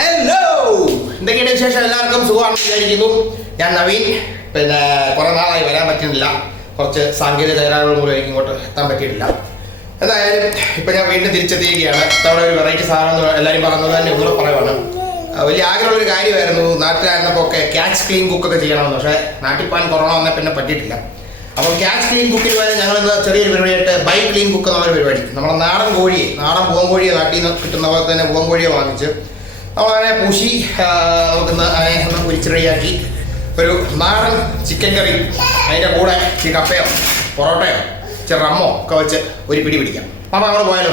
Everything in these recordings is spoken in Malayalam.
ഹലോ, എന്തൊക്കെയാണ് വിശേഷം? എല്ലാവർക്കും സുഖമാണെന്ന് വിചാരിക്കുന്നു. ഞാൻ നവീൻ. പിന്നെ കുറേ നാളായി വരാൻ പറ്റുന്നില്ല. കുറച്ച് സാങ്കേതിക തകരാറുകൾ മൂലം എനിക്ക് ഇങ്ങോട്ട് എത്താൻ പറ്റിയിട്ടില്ല. എന്തായാലും ഇപ്പം ഞാൻ വീണ്ടും തിരിച്ചെത്തിയിരിക്കുകയാണ്. ഇത്തവണ ഒരു വെറൈറ്റി സാധനം എല്ലാവരും പറഞ്ഞത് തന്നെ ഒന്നുകൂടെ പറയുവാണ്. വലിയ ആഗ്രഹമുള്ളൊരു കാര്യമായിരുന്നു. നാട്ടിലായിരുന്നപ്പോൾ ഒക്കെ ക്യാച്ച് ക്ലീൻ കുക്കൊക്കെ ചെയ്യണമെന്ന്. പക്ഷേ നാട്ടിൽ പോകാൻ കൊറോണ വന്നാൽ പിന്നെ പറ്റിയിട്ടില്ല. അപ്പോൾ ക്യാച്ച് ക്ലീൻ കുക്കിന് പോയാൽ ഞങ്ങളിന്ന് ചെറിയൊരു പരിപാടിയായിട്ട് ബൈ ക്ലീൻ കുക്ക് എന്നുള്ള പരിപാടി. നമ്മുടെ നാടൻ പൂവൻകോഴിയെ നാട്ടിൽ നിന്ന് കിട്ടുന്ന പോലെ തന്നെ പൂവൻകോഴിയെ വാങ്ങിച്ച് നമ്മളതിനെ പൂശി നമുക്കൊന്ന് പൊരിച്ച് റെഡിയാക്കി ഒരു നാടൻ ചിക്കൻ കറി, അതിൻ്റെ കൂടെ ഈ കപ്പയോ പൊറോട്ടയോ റമ്മോ ഒക്കെ വെച്ച് ഒരു പിടി പിടിക്കാം. അപ്പോൾ നമ്മൾ പോയാലോ?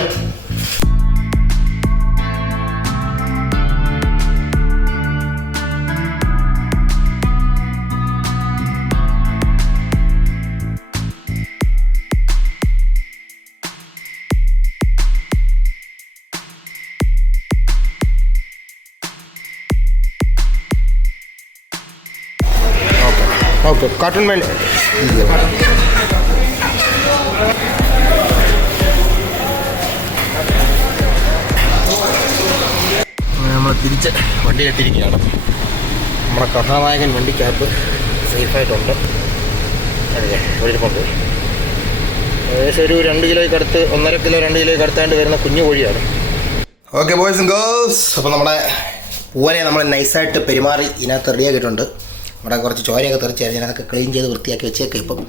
ഓക്കെ, കാർട്ടൂൺ വേണ്ട. നമ്മൾ തിരിച്ച് വണ്ടി കെട്ടിയിരിക്കുകയാണ്. നമ്മുടെ കഥാനായകൻ വണ്ടിക്കകത്ത് സേഫായിട്ടുണ്ട്. ഒഴിപ്പുണ്ട്. ഏകദേശം ഒരു 2 കിലോയ്ക്ക് അടുത്ത്, 1.5 കിലോ 2 കിലോയ്ക്ക് അടുത്തായിട്ട് വരുന്ന കുഞ്ഞു കോഴിയാണ്. ഓക്കെ ബോയ്സ് ആൻഡ് ഗേൾസ്, അപ്പോൾ നമ്മുടെ പൂവനെ നമ്മൾ നൈസായിട്ട് പെരുമാറി ഇതിനകത്ത് റെഡിയാക്കിയിട്ടുണ്ട്. അവിടെ കുറച്ച് ചോരയൊക്കെ തെറിച്ചായിരുന്നു. ഞാനതൊക്കെ ക്ലീൻ ചെയ്ത് വൃത്തിയാക്കി വെച്ചേക്കാം.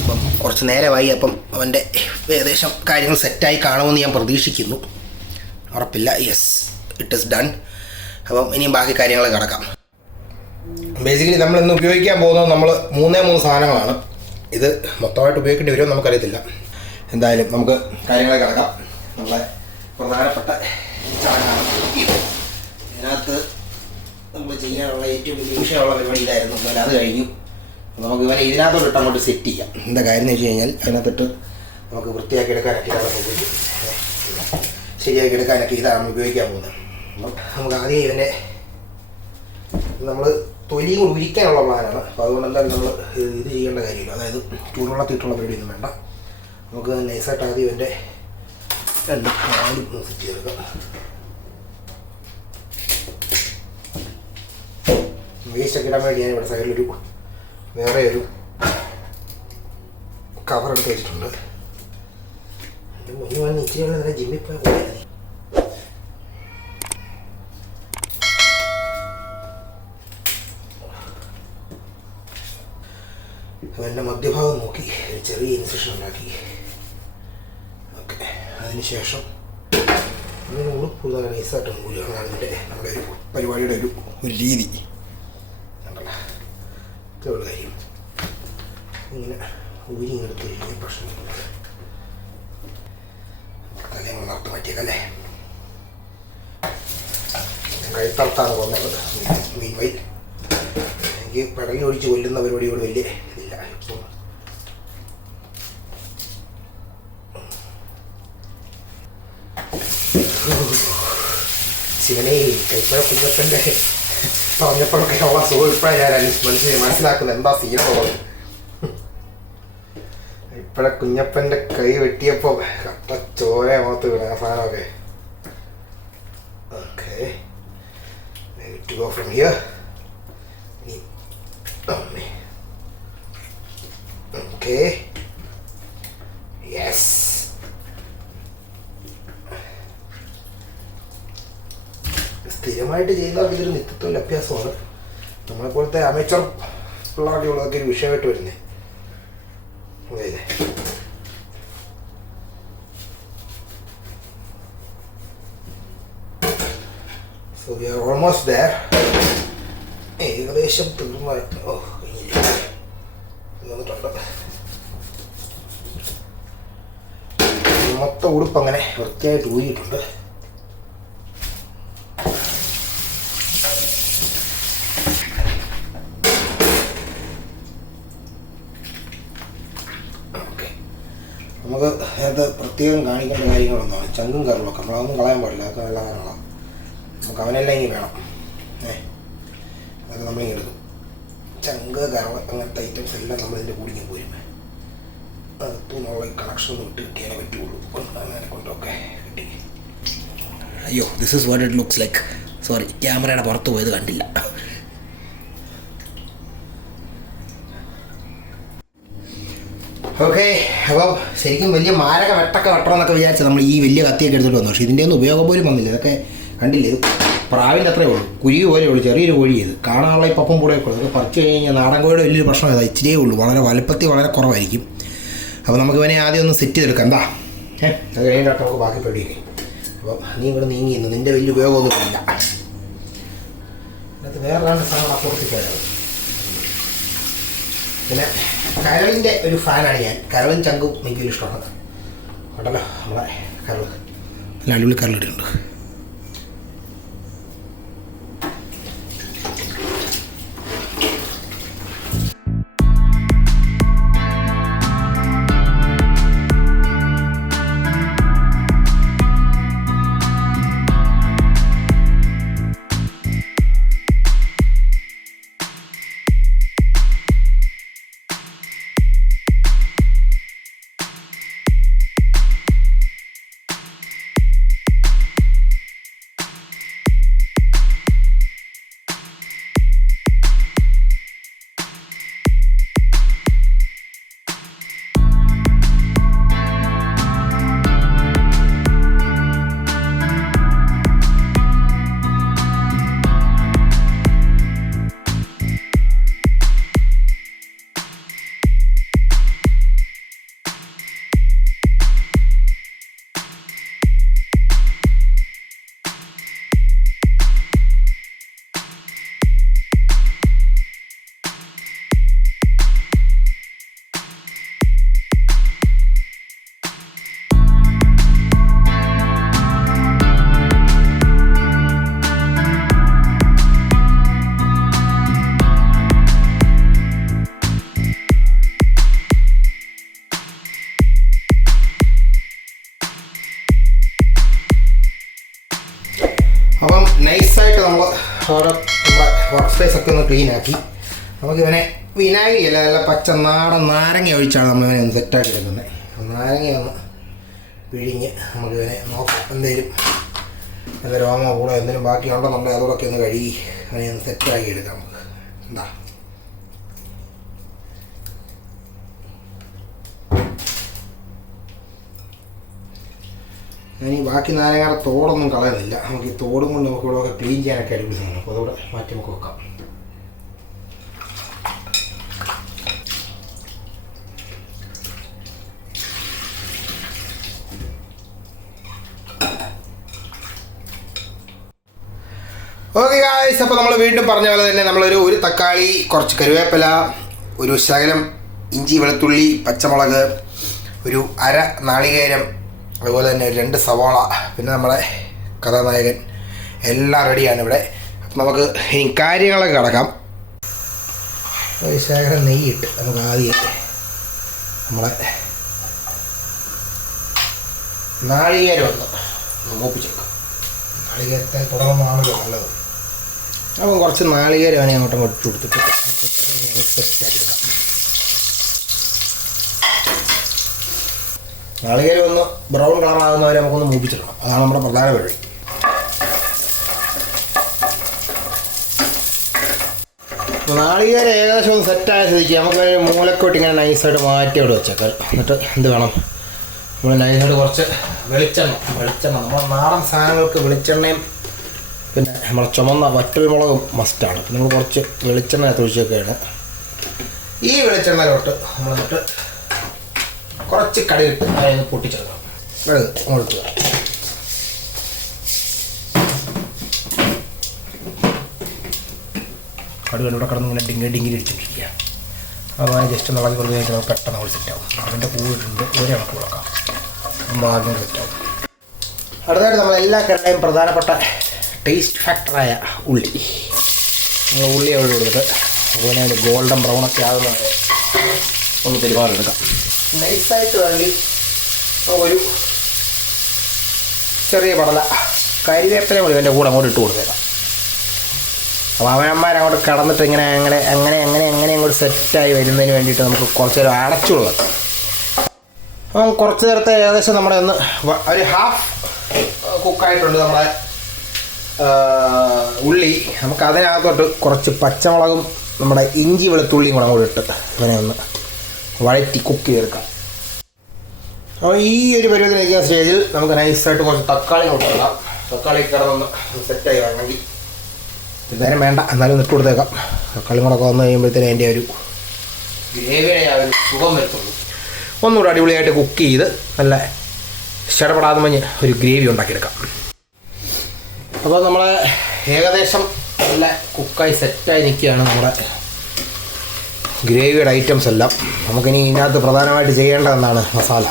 അപ്പം കുറച്ച് നേരമായി. അപ്പം അവൻ്റെ ഏകദേശം കാര്യങ്ങൾ സെറ്റായി കാണുമെന്ന് ഞാൻ പ്രതീക്ഷിക്കുന്നു. ഉറപ്പില്ല. Yes, it is done. അപ്പം ഇനിയും ബാക്കി കാര്യങ്ങൾ കിടക്കാം. ബേസിക്കലി നമ്മളിന്ന് ഉപയോഗിക്കാൻ പോകുന്നത് നമ്മൾ 3 സാധനങ്ങളാണ്. ഇത് മൊത്തമായിട്ട് ഉപയോഗിക്കേണ്ടി വരുമോ നമുക്കറിയത്തില്ല. എന്തായാലും നമുക്ക് കാര്യങ്ങളെ കിടക്കാം. നമ്മളെ പ്രധാനപ്പെട്ട ചടങ്ങാണ് ഇതിനകത്ത് നമ്മൾ ചെയ്യാനുള്ള ഏറ്റവും വലിയ വിഷയമുള്ള പരിപാടി ഇതായിരുന്നു. എന്നാൽ അത് കഴിഞ്ഞു. നമുക്ക് ഇവനെ ഇതിനകത്തോട്ട് അങ്ങോട്ട് സെറ്റ് ചെയ്യാം. എന്താ കാര്യം എന്ന് വെച്ച് കഴിഞ്ഞാൽ അതിനകത്തിട്ട് നമുക്ക് വൃത്തിയാക്കി എടുക്കാനൊക്കെ ഇതാണ് ഉപയോഗിക്കും. ശരിയാക്കി എടുക്കാനൊക്കെ ഇതാണ് ഉപയോഗിക്കാൻ പോകുന്നത്. നമുക്ക് ആദ്യം ഇവൻ്റെ നമ്മൾ തൊലിയും കൂടി ഉരിക്കാനുള്ള പ്ലാനാണ്. അപ്പോൾ അതുകൊണ്ട് എന്തായാലും നമ്മൾ ഇത് ചെയ്യേണ്ട കാര്യമില്ല. അതായത് ചൂടുവെള്ളത്തിട്ടുള്ള പരിപാടിയൊന്നും വേണ്ട. നമുക്ക് നൈസായിട്ട് ആദ്യം ഇവൻ്റെ 2 കാലും സെറ്റ് ചെയ്തെടുക്കാം. വേസ്റ്റൊക്കെ ഇടാൻ വേണ്ടി ഞാനിവിടെ സൈഡിലൊരു വേറെ ഒരു കവർ എടുത്ത് വെച്ചിട്ടുണ്ട്. എൻ്റെ മുന്നിൽ വന്ന് ഇച്ചിരി നേരം ജിമ്മിൽ പോയാൽ പോയാൽ അവൻ്റെ മധ്യഭാഗം നോക്കി ഒരു ചെറിയ ഇൻസെഷൻ ഉണ്ടാക്കി. ഓക്കെ, അതിനുശേഷം അങ്ങനെ ഉളുപ്പ് നൈസായിട്ട് മൂലമാണ് അതിൻ്റെ നമ്മുടെ ഒരു പരിപാടിയുടെ ഒരു രീതി. ഇത്രയുള്ള കാര്യം. ഇങ്ങനെ ഊരിങ്ങെടുത്ത് കഴിഞ്ഞാൽ പ്രശ്നമില്ല. തലയും നടത്ത് മാറ്റിയേക്കല്ലേ. കഴുത്തർത്താണ് കൊന്നത്. മീൻ വൈൽ എനിക്ക് പടലി ഒഴിച്ച് കൊല്ലുന്ന പരിപാടിയോട് വലിയ ഇതില്ല. ശിവനെ, കൈപ്പഴ കുഞ്ഞപ്പൻ്റെ പറഞ്ഞപ്പോഴൊക്കെ ഉള്ള സുഖം ഇപ്പോഴാണ് ഞാൻ മനസ്സിലാക്കുന്നത്. എന്താ സീനുള്ളത്. ഇപ്പോഴെ കുഞ്ഞപ്പൻ്റെ കൈ വെട്ടിയപ്പോൾ കട്ട ചോര മുഖത്ത് വീണ ആ സാധനമൊക്കെ. Okay, to go from here. Okay, yes. സ്ഥിരമായിട്ട് ചെയ്യുന്നവർക്ക് ഇതൊരു നിത്യത്വ അഭ്യാസമാണ്. നമ്മളെപ്പോലത്തെ അമേച്ചർ പിള്ളേരുടെ ഉള്ളതൊക്കെ ഒരു വിഷയമായിട്ട് വരുന്നത്. അതെ, so we are almost there. ഏകദേശം തീർന്നതായിട്ട് വന്നിട്ടുണ്ട്. മൊത്തം ഉടുപ്പ് അങ്ങനെ വൃത്തിയായിട്ട് ഊരിയിട്ടുണ്ട്. നമുക്ക് അത് പ്രത്യേകം കാണിക്കേണ്ട കാര്യങ്ങളൊന്നാണ്. ചങ്കും കറിലൊക്കെ നമ്മളതൊന്നും കളയാൻ പാടില്ല. അതൊക്കെ നല്ല കാര്യങ്ങളാണ്. നമുക്ക് അവനെല്ലാം ഇങ്ങനെ വേണം. അതൊക്കെ നമ്മളിങ്ങനെ എടുക്കും. ചങ്ക്, കറവ് അങ്ങനത്തെ ഐറ്റംസ് എല്ലാം നമ്മളിതിൻ്റെ കൂടിഞ്ഞ് പോരും. അകത്തുനിന്നുള്ള കണക്ഷൻ ഒന്ന് വിട്ട് കിട്ടിയാലേ പറ്റുള്ളൂ. അങ്ങനെ കൊണ്ടൊക്കെ കിട്ടി. അയ്യോ, this is what it looks like. Sorry, ക്യാമറയുടെ പുറത്ത് പോയത് കണ്ടില്ല. ഓക്കെ, അപ്പോൾ ശരിക്കും വലിയ മാരക വെട്ടൊക്കെ വെട്ടണമെന്നൊക്കെ വിചാരിച്ചാൽ നമ്മൾ ഈ വലിയ കത്തിയൊക്കെ എടുത്തിട്ട് വന്നു. പക്ഷേ ഇതിൻ്റെ ഒന്നും ഉപയോഗം പോലും വന്നില്ല. ഇതൊക്കെ കണ്ടില്ലേ, ഇത് പ്രാവിൻ്റെ അത്രയേ ഉള്ളൂ, കുരുവി പോലെ ഉള്ളൂ, ചെറിയൊരു കോഴി. ഇത് കാണാനുള്ള ഈ പപ്പം കൂടെ ഉള്ളൂ. ഇതൊക്കെ പറിച്ചു കഴിഞ്ഞാൽ നാടൻ കോഴിയുടെ വലിയൊരു പ്രശ്നം ഇതാ, ഇച്ചിരിയേ ഉള്ളൂ, വളരെ വലുപ്പത്തിൽ വളരെ കുറവായിരിക്കും. അപ്പോൾ നമുക്ക് ഇവനെ ആദ്യം ഒന്ന് സെറ്റ് ചെയ്തെടുക്കാം. എന്താ അത് കഴിഞ്ഞിട്ട് നമുക്ക് ബാക്കി പേടിയൊക്കെ. അപ്പോൾ നീ ഇവിടെ നീങ്ങിയിരുന്നു, നിൻ്റെ വലിയ ഉപയോഗമൊന്നും ഇല്ല. അതിനകത്ത് വേറെ രണ്ട് സാധനം അപ്പുറത്ത് കയറുന്നത്. പിന്നെ കരളിൻ്റെ ഒരു ഫാനാണ് ഞാൻ. കരളും ചങ്കും എനിക്ക് വലിയ ഇഷ്ടമാണ്. കേട്ടല്ലോ, നമ്മളെ കരൾ നല്ല അടിപൊളി കരളിടുന്നുണ്ട്. അപ്പം നൈസായിട്ട് നമ്മൾ ഓരോ നമ്മുടെ വർക്ക് സ്പേസ് ഒക്കെ ഒന്ന് ക്ലീൻ ആക്കി നമുക്കിവനെ വിനാഗിരി അല്ല, നല്ല പച്ച നാടൻ നാരങ്ങ ഒഴിച്ചാണ് നമ്മളിവനെ ഒന്ന് സെറ്റാക്കി എടുക്കുന്നത്. നാരങ്ങ ഒന്ന് പിഴിഞ്ഞ് നമുക്കിവനെ നോക്കാം, എന്തെങ്കിലും നല്ല രോമോ കൂടെ എന്തെങ്കിലും ബാക്കിയുണ്ടോ നമ്മൾ അതോടൊക്കെ ഒന്ന് കഴുകി അവനെ ഒന്ന് സെറ്റാക്കി എടുക്കാം നമുക്ക്. എന്താ ഞാൻ ഈ ബാക്കി നാരങ്ങയുടെ തോടൊന്നും കളയുന്നില്ല. നമുക്ക് ഈ തോടും കൊണ്ട് നമുക്ക് ഇവിടെ ഒക്കെ ക്ലീൻ ചെയ്യാനൊക്കെ അടിപൊളി സാധനം. അപ്പോൾ അതോടെ മാറ്റി നമുക്ക് വെക്കാം. ഓക്കെ ഗായ്സ്, അപ്പോൾ നമ്മൾ വീണ്ടും പറഞ്ഞ പോലെ തന്നെ നമ്മളൊരു തക്കാളി, കുറച്ച് കരുവേപ്പില, ഒരു ശകലം ഇഞ്ചി, വെളുത്തുള്ളി, പച്ചമുളക്, ഒരു അര നാളികേരം, അതുപോലെ തന്നെ 2 സവാള, പിന്നെ നമ്മളെ കഥാനായകൻ എല്ലാം റെഡിയാണ് ഇവിടെ. അപ്പം നമുക്ക് ഈ കാര്യങ്ങളൊക്കെ കിടക്കാം. ഒരു ശകലം നെയ്യിട്ട് നമുക്ക് ആദ്യം നമ്മളെ നാളികേരം ഒന്ന് മൂപ്പിച്ചെടുക്കാം. നാളികേരത്തെ തുടങ്ങുന്നതാണല്ലോ നല്ലത്. അപ്പം കുറച്ച് നാളികേരം അവനെ അങ്ങോട്ടും ഇട്ട് കൊടുത്തിട്ട് സെറ്റാക്കി എടുക്കാം. നാളികേരം ഒന്ന് ബ്രൗൺ കളറാകുന്നവരെ നമുക്കൊന്ന് മൂപ്പിച്ചെടുക്കണം. അതാണ് നമ്മുടെ പ്രധാന പരിപാടി. നാളികേരം ഏകദേശം ഒന്ന് സെറ്റായ സ്ഥിതിക്ക് നമുക്ക് മൂലക്കോട്ട് ഇങ്ങനെ നൈസായിട്ട് മാറ്റി അവിടെ വെച്ചേക്കാം. എന്നിട്ട് എന്ത് വേണം, നമ്മൾ നൈസായിട്ട് കുറച്ച് വെളിച്ചെണ്ണ നമ്മുടെ നാടൻ സാധനങ്ങൾക്ക് വെളിച്ചെണ്ണയും പിന്നെ നമ്മളെ ചുമന്ന വറ്റൽമുളകും മസ്റ്റാണ്. പിന്നെ നമ്മൾ കുറച്ച് വെളിച്ചെണ്ണ ഒഴിച്ചൊക്കെയാണ്. ഈ വെളിച്ചെണ്ണയിലോട്ട് നമ്മളെന്നിട്ട് കുറച്ച് കടുകിട്ട് അതിന് പൊട്ടിച്ചെടുക്കണം. കടുക് അങ്ങോട്ട് കടുകിലൂടെ കിടന്ന് ഇങ്ങനെ ഡിങ്ങി ഇടിച്ചിട്ടിരിക്കുക. അപ്പോൾ അതിന് ജസ്റ്റ് ഇളകി കൊടുത്ത് കഴിഞ്ഞാൽ നമുക്ക് പെട്ടെന്ന് അവിടെ സെറ്റാവും. അതിൻ്റെ കൂടിട്ടുണ്ട് ഒരു കണക്ക് കൊടുക്കാം, നമ്മൾ ആദ്യം സെറ്റാവും. അടുത്തായിട്ട് നമ്മളെല്ലാ കടലയും പ്രധാനപ്പെട്ട ടേസ്റ്റ് ഫാക്ടറായ ഉള്ളി, നമ്മൾ ഉള്ളി അവിടെ കൊടുത്തിട്ട് അതുപോലെ ഗോൾഡൻ ബ്രൗണൊക്കെ ആകുന്നവരെ ഒന്ന് പെരുമാറെടുക്കാം. നൈസായിട്ട് വേണമെങ്കിൽ ഒരു ചെറിയ പടല കരിവേപ്പില കൂടി എൻ്റെ കൂടെ അങ്ങോട്ട് ഇട്ട് കൊടുത്തേക്കാം. അപ്പോൾ അവനന്മാരങ്ങോട്ട് കടന്നിട്ട് ഇങ്ങനെ അങ്ങനെ അങ്ങോട്ട് സെറ്റായി വരുന്നതിന് വേണ്ടിയിട്ട് നമുക്ക് കുറച്ച് നേരം അടച്ചു കൊടുക്കാം. അപ്പം കുറച്ച് നേരത്തെ ഏകദേശം നമ്മുടെ ഒന്ന് ഒരു ഹാഫ് കുക്കായിട്ടുണ്ട് നമ്മളെ ഉള്ളി. നമുക്ക് അതിനകത്തോട്ട് കുറച്ച് പച്ചമുളകും നമ്മുടെ ഇഞ്ചി വെളുത്തുള്ളിയും കൂടെ അങ്ങോട്ട് ഇട്ട് ഇങ്ങനെ ഒന്ന് വഴറ്റി കുക്ക് ചെയ്തെടുക്കാം. അപ്പോൾ ഈ ഒരു പരുവത്തിൽ നിൽക്കുന്ന സ്റ്റേജിൽ നമുക്ക് നൈസായിട്ട് കുറച്ച് തക്കാളി കൊടുക്കാം. തക്കാളി കിടന്നൊന്ന് സെറ്റായി വേണമെങ്കിൽ ഇന്നേരം വേണ്ട, എന്നാലും ഇട്ട് കൊടുത്തേക്കാം. തക്കാളി കൂടെ വന്നു കഴിയുമ്പോഴത്തേനും അതിൻ്റെ ഒരു ഗ്രേവിയുടെ ആ ഒരു സുഖം വരുത്തുള്ളൂ. ഒന്നുകൂടെ അടിപൊളിയായിട്ട് കുക്ക് ചെയ്ത് നല്ല ഇഷ്ടപ്പെടാതെ മഞ്ഞ് ഒരു ഗ്രേവി ഉണ്ടാക്കിയെടുക്കാം. അപ്പോൾ നമ്മളെ ഏകദേശം നല്ല കുക്കായി സെറ്റായി നിൽക്കുകയാണ് നമ്മുടെ ഗ്രേവിയുടെ ഐറ്റംസ് എല്ലാം. നമുക്കിനി ഇതിനകത്ത് പ്രധാനമായിട്ട് ചെയ്യേണ്ടതെന്നാണ് മസാല.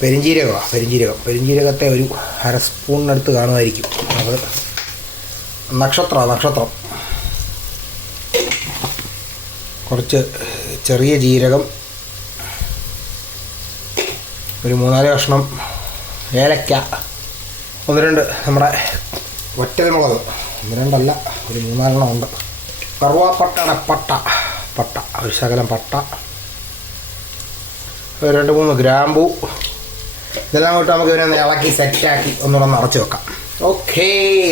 പെരിഞ്ജീരകത്തെ ഒരു 1/2 സ്പൂണിനടുത്ത് കാണുമായിരിക്കും. അത് നക്ഷത്രം, കുറച്ച് ചെറിയ ജീരകം, ഒരു 3-4 കഷ്ണം ഏലക്ക, 1-2 നമ്മുടെ വറ്റൽമുളക്, 1-2 ഒരു 3-4 ഉണ്ട്. കറുവാപ്പട്ടയുടെ പട്ട ഒരു ശകലം പട്ട, 2-3 ഗ്രാമ്പൂ. ഇതെല്ലാം കൊണ്ട് നമുക്ക് ഇതിനെ ഇളക്കി സെറ്റാക്കി ഒന്നുകൂടെ അടച്ച് വെക്കാം. ഓക്കേ,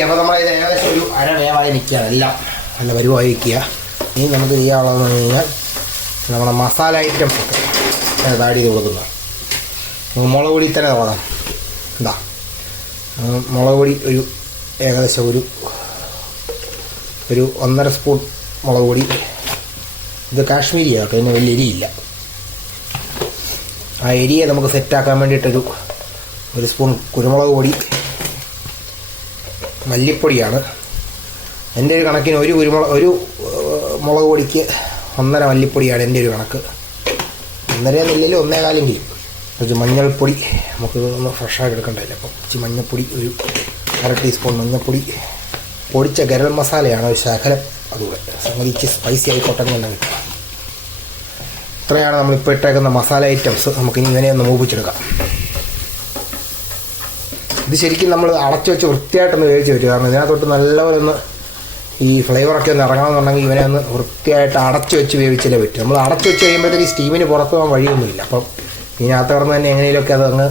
അപ്പോൾ നമ്മളിത് ഏകദേശം ഒരു അര വേവായി നിൽക്കുകയാണ്. എല്ലാം നല്ല വരുവായി നിൽക്കുക. ഇനി നമുക്ക് ചെയ്യാനുള്ളതെന്ന് പറഞ്ഞു കഴിഞ്ഞാൽ നമ്മുടെ മസാല ഐറ്റംസ് ഒക്കെ ആഡ് ചെയ്ത് കൊടുക്കുന്നത്. നമുക്ക് മുളക് പൊടി തന്നെ തുടങ്ങാം. എന്താ മുളക് പൊടി ഏകദേശം ഒരു 1.5 സ്പൂൺ മുളക് പൊടി. ഇത് കാശ്മീരിയാണ് കേട്ടോ, ഇതിന് വലിയ എരിയില്ല. ആ എരിയെ നമുക്ക് സെറ്റാക്കാൻ വേണ്ടിയിട്ടൊരു 1 സ്പൂൺ കുരുമുളക് പൊടി. മല്ലിപ്പൊടിയാണ് എൻ്റെ ഒരു കണക്കിന് ഒരു മുളക് പൊടിക്ക് 1.5 മല്ലിപ്പൊടിയാണ് എൻ്റെ ഒരു കണക്ക്. 1.5 എന്നില്ലെങ്കിൽ 1.25. കുറച്ച് മഞ്ഞൾപ്പൊടി, നമുക്ക് ഒന്ന് ഫ്രഷായിട്ട് എടുക്കണ്ടല്ലോ. അപ്പം കുറച്ച് മഞ്ഞൾപ്പൊടി, ഒരു 1/2 ടീസ്പൂൺ മഞ്ഞൾപ്പൊടി. പൊടിച്ച ഗരം മസാലയാണ് ഒരു ശകലം, അതുകൂടെ സംഗതിച്ച് സ്പൈസി ആയിക്കോട്ടെ എന്നുണ്ടെങ്കിൽ. ഇത്രയാണ് നമ്മളിപ്പോൾ ഇട്ടേക്കുന്ന മസാല ഐറ്റംസ്. നമുക്കിനി ഇവനെ ഒന്ന് മൂപ്പിച്ചെടുക്കാം. ഇത് ശരിക്കും നമ്മൾ അടച്ചു വെച്ച് വൃത്തിയായിട്ടൊന്ന് വേവിച്ച് പറ്റും. കാരണം ഇതിനകത്തോട്ട് നല്ലപോലെ ഒന്ന് ഈ ഫ്ലേവറൊക്കെ ഒന്ന് ഇറങ്ങണമെന്നുണ്ടെങ്കിൽ ഇവനെ ഒന്ന് വൃത്തിയായിട്ട് അടച്ചു വെച്ച് വേവിച്ചാലേ പറ്റും. നമ്മൾ അടച്ചു വെച്ച് കഴിയുമ്പോഴത്തേക്ക് സ്റ്റീമിന് പുറത്ത് പോകാൻ വഴിയൊന്നുമില്ല. അപ്പം ഇതിനകത്ത് കിടന്ന് തന്നെ എങ്ങനെയൊക്കെ അതങ്ങ്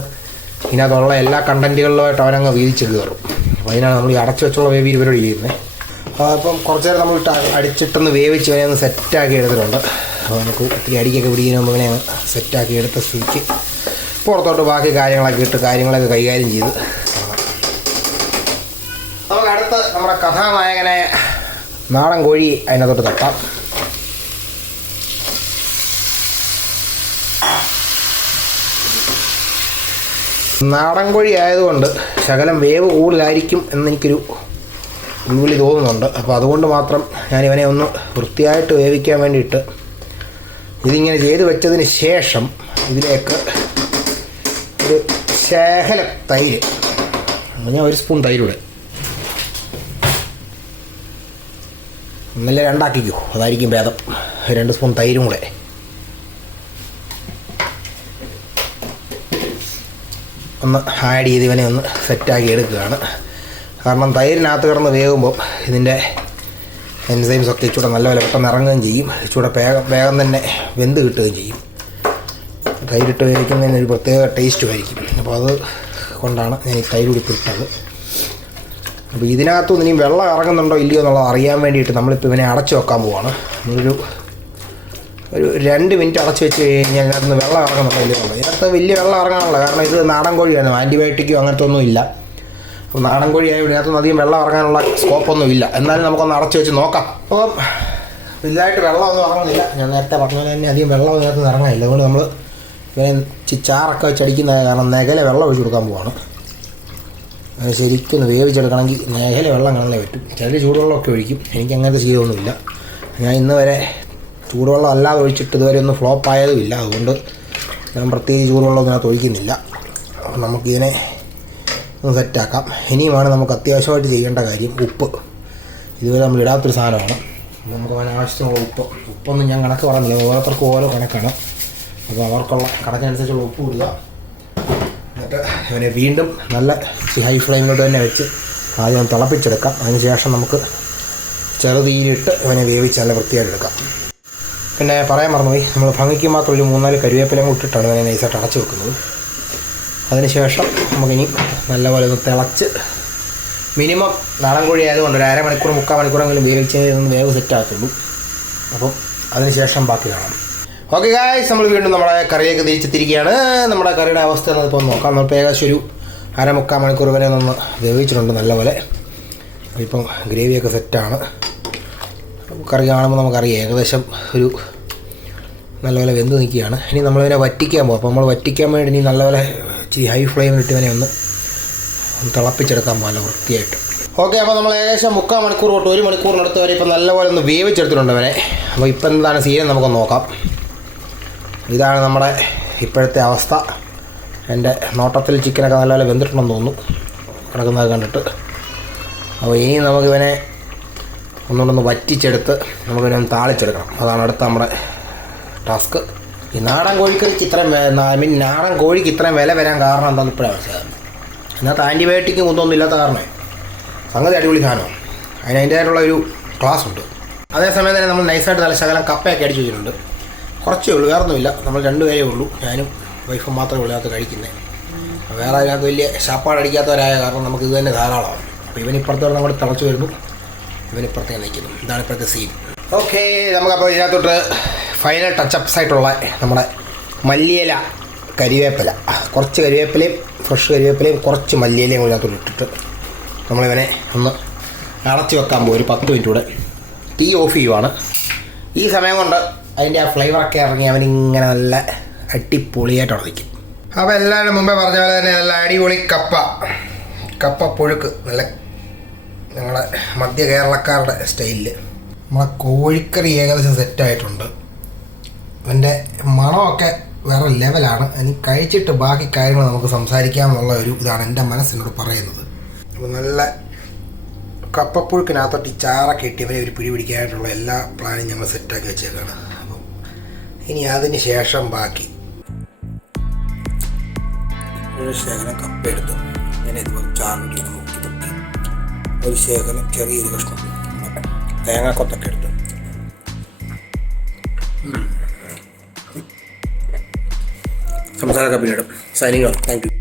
ഇതിനകത്തുള്ള എല്ലാ കണ്ടൻറ്റുകളിലുമായിട്ട് അവനങ്ങ് വീതിച്ച് കയറും. അപ്പോൾ അതിനാണ് നമ്മൾ ഈ അടച്ചു വെച്ചുള്ള വേവി ഇവരോട് ചെയ്യുന്നത്. അപ്പം കുറച്ച് നേരം നമ്മൾ അടിച്ചിട്ടൊന്ന് വേവിച്ച് ഇവനെ ഒന്ന് സെറ്റാക്കി എടുത്തിട്ടുണ്ട്. അപ്പോൾ നമുക്ക് ഒത്തിരി അടിക്കൊക്കെ പിടിക്കുന്ന മുമ്പ് ഇവനെ സെറ്റാക്കി എടുത്ത സ്ഥിതിക്ക് പുറത്തോട്ട് ബാക്കി കാര്യങ്ങളൊക്കെ കൈകാര്യം ചെയ്ത് നമുക്ക് അടുത്ത് നമ്മുടെ കഥാനായകനെ നാടൻ കോഴി അതിനകത്തോട്ട് തട്ടാം. നാടൻ കോഴി ആയതുകൊണ്ട് ശകലം വേവ് കൂടുതലായിരിക്കും എന്നെനിക്കൊരു ഉൾവിളി തോന്നുന്നുണ്ട്. അപ്പോൾ അതുകൊണ്ട് മാത്രം ഞാനിവനെ ഒന്ന് വൃത്തിയായിട്ട് വേവിക്കാൻ വേണ്ടിയിട്ട് ഇതിങ്ങനെ ചെയ്ത് വെച്ചതിന് ശേഷം ഇതിലേക്ക് ഒരു ശകലം തൈര്, ഞാൻ 1 സ്പൂൺ തൈരൂടെ, 1 2 അതായിരിക്കും ഭേദം. 2 സ്പൂൺ തൈരും കൂടെ ഒന്ന് ആഡ് ചെയ്ത് ഇവനെ ഒന്ന് സെറ്റാക്കി എടുക്കുകയാണ്. കാരണം തൈരിനകത്ത് കിടന്ന് വേകുമ്പോൾ ഇതിൻ്റെ എൻസൈംസൊക്കെ ഇച്ചിരി നല്ലപോലെ പെട്ടെന്ന് ഇറങ്ങുകയും ചെയ്യും. ഇച്ചിരി വേഗം തന്നെ വെന്ത് കിട്ടുകയും ചെയ്യും. തൈരിട്ട് വേവിക്കുന്നതിന് ഒരു പ്രത്യേക ടേസ്റ്റും ആയിരിക്കും. അപ്പോൾ അത് കൊണ്ടാണ് ഞാൻ ഈ തൈര് ഇട്ടത്. അപ്പോൾ ഇതിനകത്തുനിന്ന് ഇനി വെള്ളം ഇറങ്ങുന്നുണ്ടോ ഇല്ലയോ എന്നുള്ളത് അറിയാൻ വേണ്ടിയിട്ട് നമ്മളിപ്പോൾ ഇവനെ അടച്ചു വെക്കാൻ പോവാണ്. ഒരു 2 മിനിറ്റ് അടച്ചു വെച്ച് കഴിഞ്ഞാൽ ഇതിനകത്ത് വെള്ളം ഇറങ്ങുന്നുണ്ടോ ഇല്ലയോ എന്നുള്ളത്. ഇതിനകത്ത് വലിയ വെള്ളം ഇറങ്ങാനുള്ള കാരണം ഇത് നാടൻ കോഴിയാണ്, ആൻറ്റിബയോട്ടിക്കോ അങ്ങനത്തെ ഒന്നും ഇല്ല. അപ്പോൾ നാടൻ കോഴിയായ ഇതിനകത്തൊന്നും അധികം വെള്ളം ഇറങ്ങാനുള്ള സ്കോപ്പൊന്നും ഇല്ല. എന്നാലും നമുക്കൊന്ന് അടച്ചു വെച്ച് നോക്കാം. അപ്പം വലുതായിട്ട് വെള്ളമൊന്നും ഇറങ്ങുന്നില്ല. ഞാൻ നേരത്തെ പറഞ്ഞത് തന്നെ അധികം വെള്ളം ഇതിനകത്ത് ഇറങ്ങാനില്ല. അതുകൊണ്ട് നമ്മൾ ഇങ്ങനെ ചാറൊക്കെ വെച്ചടിക്കുന്ന കാരണം നെകലെ വെള്ളം ഒഴിച്ച് കൊടുക്കാൻ പോവാണ്. അത് ശരിക്കും വേവിച്ചെടുക്കണമെങ്കിൽ നെകലെ വെള്ളം കാണാനേ പറ്റും. ചില ചൂടുവെള്ളമൊക്കെ ഒഴിക്കും. എനിക്ക് അങ്ങനത്തെ ശീലമൊന്നുമില്ല. ഞാൻ ഇന്ന് വരെ ചൂടുവെള്ളം അല്ലാതെ ഒഴിച്ചിട്ട് ഇതുവരെ ഒന്നും ഫ്ലോപ്പ് ആയതുമില്ല. അതുകൊണ്ട് ഞാൻ പ്രത്യേകിച്ച് ചൂടുവെള്ളം ഇതിനകത്ത് ഒഴിക്കുന്നില്ല. അപ്പോൾ നമുക്കിതിനെ ഒന്ന് സെറ്റാക്കാം. ഇനിയുമാണ് നമുക്ക് അത്യാവശ്യമായിട്ട് ചെയ്യേണ്ട കാര്യം ഉപ്പ്. ഇതുവരെ നമ്മൾ ഇടാത്തൊരു സാധനമാണ്. നമുക്ക് ആവശ്യത്തിനുള്ള ഉപ്പൊന്നും ഞാൻ കണക്ക് പറഞ്ഞില്ല, ഓരോരുത്തർക്കും ഓരോ കണക്കാണ്. അപ്പോൾ അവർക്കുള്ള കണക്കനുസരിച്ചുള്ള ഉപ്പ് ഇടുക. എന്നിട്ട് ഇവനെ വീണ്ടും നല്ല ഹൈ ഫ്ലെയിമിലോട്ട് തന്നെ വെച്ച് ആദ്യം തിളപ്പിച്ചെടുക്കാം. അതിനുശേഷം നമുക്ക് ചെറുതീയിലിട്ട് ഇവനെ വേവിച്ച് നല്ല വൃത്തിയായിട്ടെടുക്കാം. പിന്നെ പറയാൻ മറന്നുപോയി, നമ്മൾ ഭംഗിക്ക് മാത്രം ഒരു 3-4 കരിവേപ്പിലയും ഇട്ടിട്ടാണ് ഇവനെ നൈസായിട്ട് അടച്ചു വെക്കുന്നത്. അതിനുശേഷം നമുക്കിനി നല്ലപോലെ ഒന്ന് തിളച്ച് മിനിമം നാടൻ കോഴി ആയതുകൊണ്ട് ഒരു അരമണിക്കൂർ 3/4 മണിക്കൂറെങ്കിലും വേവിച്ചൊന്ന് വേവ് സെറ്റാകത്തുള്ളൂ. അപ്പം അതിന് ശേഷം ബാക്കി കാണാം. ഓക്കെ ഗായ്സ്, നമ്മൾ വീണ്ടും നമ്മുടെ കറിയൊക്കെ തിരിച്ചെത്തിരിക്കുകയാണ്. നമ്മുടെ കറിയുടെ അവസ്ഥ എന്നതിപ്പോൾ നോക്കാം. നമ്മളിപ്പോൾ ഏകദേശം ഒരു 1/4 മണിക്കൂർ വരെ ഒന്ന് വേവിച്ചിട്ടുണ്ട് നല്ലപോലെ. ഇപ്പം ഗ്രേവിയൊക്കെ സെറ്റാണ്. കറി കാണുമ്പോൾ നമുക്കറിയാം ഏകദേശം ഒരു നല്ലപോലെ വെന്ത് നിൽക്കുകയാണ്. ഇനി നമ്മളിതിനെ വറ്റിക്കാൻ പോകും. അപ്പോൾ നമ്മൾ വറ്റിക്കാൻ വേണ്ടി ഇനി നല്ലപോലെ ഇച്ചിരി ഹൈ ഫ്ലെയിമിലിട്ട് ഇവനെ ഒന്ന് തിളപ്പിച്ചെടുക്കാൻ പോകാൻ വൃത്തിയായിട്ട്. ഓക്കെ, അപ്പോൾ നമ്മൾ ഏകദേശം 3/4 മണിക്കൂർ തൊട്ട് 1 മണിക്കൂറിനടുത്ത് വരെ ഇപ്പം നല്ലപോലെ ഒന്ന് വേവിച്ചെടുത്തിട്ടുണ്ട് അവനെ. അപ്പോൾ ഇപ്പം എന്താണ് സീൻ നമുക്കൊന്ന് നോക്കാം. ഇതാണ് നമ്മുടെ ഇപ്പോഴത്തെ അവസ്ഥ. എൻ്റെ നോട്ടത്തിൽ ചിക്കനൊക്കെ നല്ലപോലെ വെന്തിട്ടുണ്ടെന്ന് തോന്നുന്നു കിടക്കുന്നത് കണ്ടിട്ട്. അപ്പോൾ ഇനി നമുക്കിവനെ ഒന്നുകൊണ്ടൊന്ന് വറ്റിച്ചെടുത്ത് നമുക്കിവനെ ഒന്ന് താളിച്ചെടുക്കണം. അതാണ് അടുത്ത നമ്മുടെ ടാസ്ക്. ഈ നാടൻ കോഴിക്കറിക്ക് ഇത്രയും നാടൻ കോഴിക്ക് ഇത്രയും വില വരാൻ കാരണം എന്താണെന്ന് ഇപ്പോഴാണ് മനസ്സിലാകുന്നത്. അതിനകത്ത് ആൻറ്റിബയോട്ടിക്കും ഒന്നും ഇല്ലാത്ത കാരണമേ സംഗതി അടിപൊളി സാധനമാണ്. അതിൻ്റേതായിട്ടുള്ള ഒരു ക്ലാസ് ഉണ്ട്. അതേസമയം തന്നെ നമ്മൾ നൈസായിട്ട് നല്ല ശകലം കപ്പയൊക്കെ അടിച്ചു വെച്ചിട്ടുണ്ട്. കുറച്ചേ ഉള്ളൂ, വേറെ ഒന്നുമില്ല. നമ്മൾ 2 പേരേ ഉള്ളൂ, ഞാനും വൈഫും മാത്രമേ ഉള്ളൂ അതിനകത്ത് കഴിക്കുന്നത്. വേറെ അതിനകത്ത് വലിയ ശാപ്പാടടിക്കാത്തവരായ കാരണം നമുക്ക് ഇത് തന്നെ ധാരാളമാണ്. അപ്പോൾ ഇവനിപ്പുറത്തോടെ നമ്മൾ തിളച്ച് വരുന്നു, ഇവനിപ്പുറത്തേക്ക് നിൽക്കുന്നു. ഇതാണ് ഇപ്പോഴത്തെ സീൻ. ഓക്കെ, നമുക്കപ്പോൾ ഇതിനകത്തോട്ട് ഫൈനൽ ടച്ചപ്സ് ആയിട്ടുള്ള നമ്മുടെ മല്ലിയില, കരിവേപ്പില, കുറച്ച് കരിവേപ്പിലയും ഫ്രഷ് കരിവേപ്പിലയും കുറച്ച് മല്ലിയിലയും ഇതിനകത്തോട്ട് ഇട്ടിട്ട് നമ്മളിവനെ ഒന്ന് അടച്ച് വെക്കാൻ പോകും. ഒരു 10 മിനിറ്റ് കൂടെ തീ ഓഫ് ചെയ്യുവാണ്. ഈ സമയം കൊണ്ട് അതിൻ്റെ ആ ഫ്ലേവറൊക്കെ ഇറങ്ങി അവനിങ്ങനെ നല്ല അടിപൊളിയായിട്ട് ഉടക്കും. അപ്പോൾ എല്ലാവരും മുമ്പേ പറഞ്ഞ പോലെ തന്നെ നല്ല അടിപൊളി കപ്പ പുഴുക്ക്, നല്ല ഞങ്ങളുടെ മധ്യ കേരളക്കാരുടെ സ്റ്റൈലിൽ നമ്മളെ കോഴിക്കറി ഏകദേശം സെറ്റായിട്ടുണ്ട്. അതിൻ്റെ മണമൊക്കെ വേറെ ലെവലാണ്. ഇനി കഴിച്ചിട്ട് ബാക്കി കാര്യങ്ങൾ നമുക്ക് സംസാരിക്കാമെന്നുള്ള ഒരു ഇതാണ് എൻ്റെ മനസ്സിനോട് പറയുന്നത്. അപ്പോൾ നല്ല കപ്പപ്പുഴുക്കിനകത്തോട്ട് ഈ ചാറൊക്കെ ഇട്ട് ഇവരെ ഒരു പിടി പിടിക്കാനായിട്ടുള്ള എല്ലാ പ്ലാനും ഞങ്ങൾ സെറ്റാക്കി വെച്ചേക്കാണ്. അപ്പം ഇനി അതിന് ശേഷം ബാക്കി ഒരു ശേഖരം കപ്പ എടുത്ത് ഇങ്ങനെ ഇതുപോലെ ചാറിട്ട് മുക്കി തുട്ടി ഒരു ശേഖരം ചെറിയൊരു കഷ്ണം തേങ്ങാക്കൊത്തൊക്കെ എടുത്ത് സംസാരമൊക്കെ പിന്നീടും. സൈനിക താങ്ക് യു.